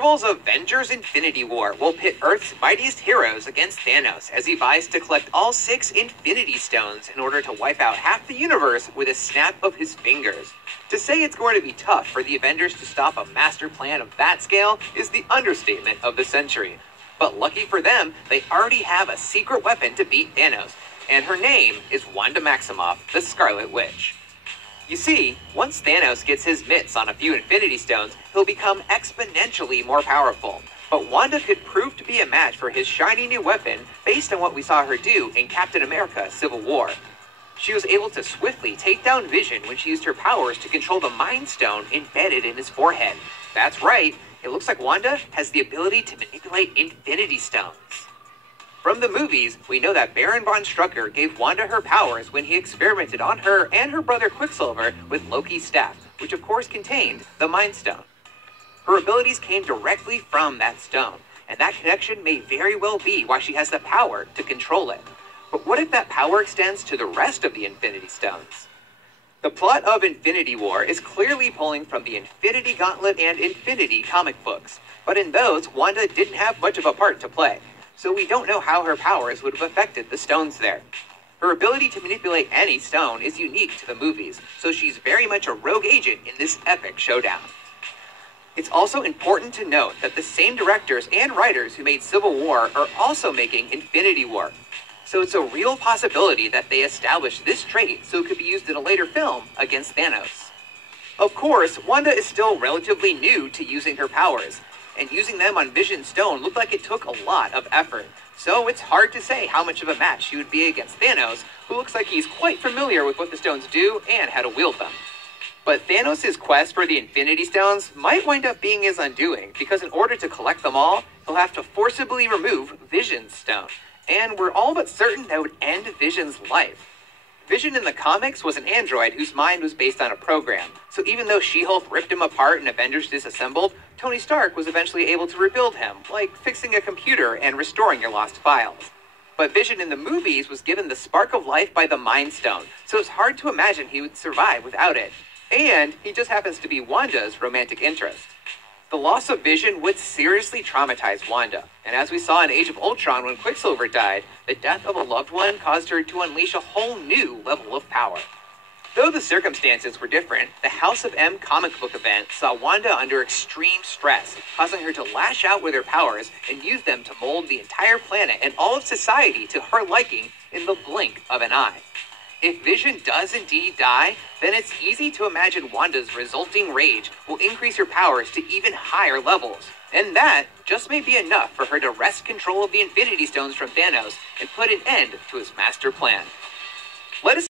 Marvel's Avengers Infinity War will pit Earth's mightiest heroes against Thanos as he vies to collect all 6 Infinity Stones in order to wipe out half the universe with a snap of his fingers. To say it's going to be tough for the Avengers to stop a master plan of that scale is the understatement of the century. But lucky for them, they already have a secret weapon to beat Thanos, and her name is Wanda Maximoff, the Scarlet Witch. You see, once Thanos gets his mitts on a few Infinity Stones, he'll become exponentially more powerful. But Wanda could prove to be a match for his shiny new weapon based on what we saw her do in Captain America: Civil War. She was able to swiftly take down Vision when she used her powers to control the Mind Stone embedded in his forehead. That's right, it looks like Wanda has the ability to manipulate Infinity Stones. From the movies, we know that Baron von Strucker gave Wanda her powers when he experimented on her and her brother Quicksilver with Loki's staff, which of course contained the Mind Stone. Her abilities came directly from that stone, and that connection may very well be why she has the power to control it. But what if that power extends to the rest of the Infinity Stones? The plot of Infinity War is clearly pulling from the Infinity Gauntlet and Infinity comic books, but in those, Wanda didn't have much of a part to play, so we don't know how her powers would have affected the stones there. Her ability to manipulate any stone is unique to the movies, so she's very much a rogue agent in this epic showdown. It's also important to note that the same directors and writers who made Civil War are also making Infinity War. So it's a real possibility that they established this trait so it could be used in a later film against Thanos. Of course, Wanda is still relatively new to using her powers, and using them on Vision's stone looked like it took a lot of effort. So it's hard to say how much of a match she would be against Thanos, who looks like he's quite familiar with what the stones do and how to wield them. But Thanos' quest for the Infinity Stones might wind up being his undoing, because in order to collect them all, he'll have to forcibly remove Vision's stone. And we're all but certain that would end Vision's life. Vision in the comics was an android whose mind was based on a program, so even though She-Hulk ripped him apart and Avengers disassembled, Tony Stark was eventually able to rebuild him, like fixing a computer and restoring your lost files. But Vision in the movies was given the spark of life by the Mind Stone, so it's hard to imagine he would survive without it. And he just happens to be Wanda's romantic interest. The loss of Vision would seriously traumatize Wanda, and as we saw in Age of Ultron when Quicksilver died, the death of a loved one caused her to unleash a whole new level of power. Though the circumstances were different, the House of M comic book event saw Wanda under extreme stress, causing her to lash out with her powers and use them to mold the entire planet and all of society to her liking in the blink of an eye. If Vision does indeed die, then it's easy to imagine Wanda's resulting rage will increase her powers to even higher levels. And that just may be enough for her to wrest control of the Infinity Stones from Thanos and put an end to his master plan. Let us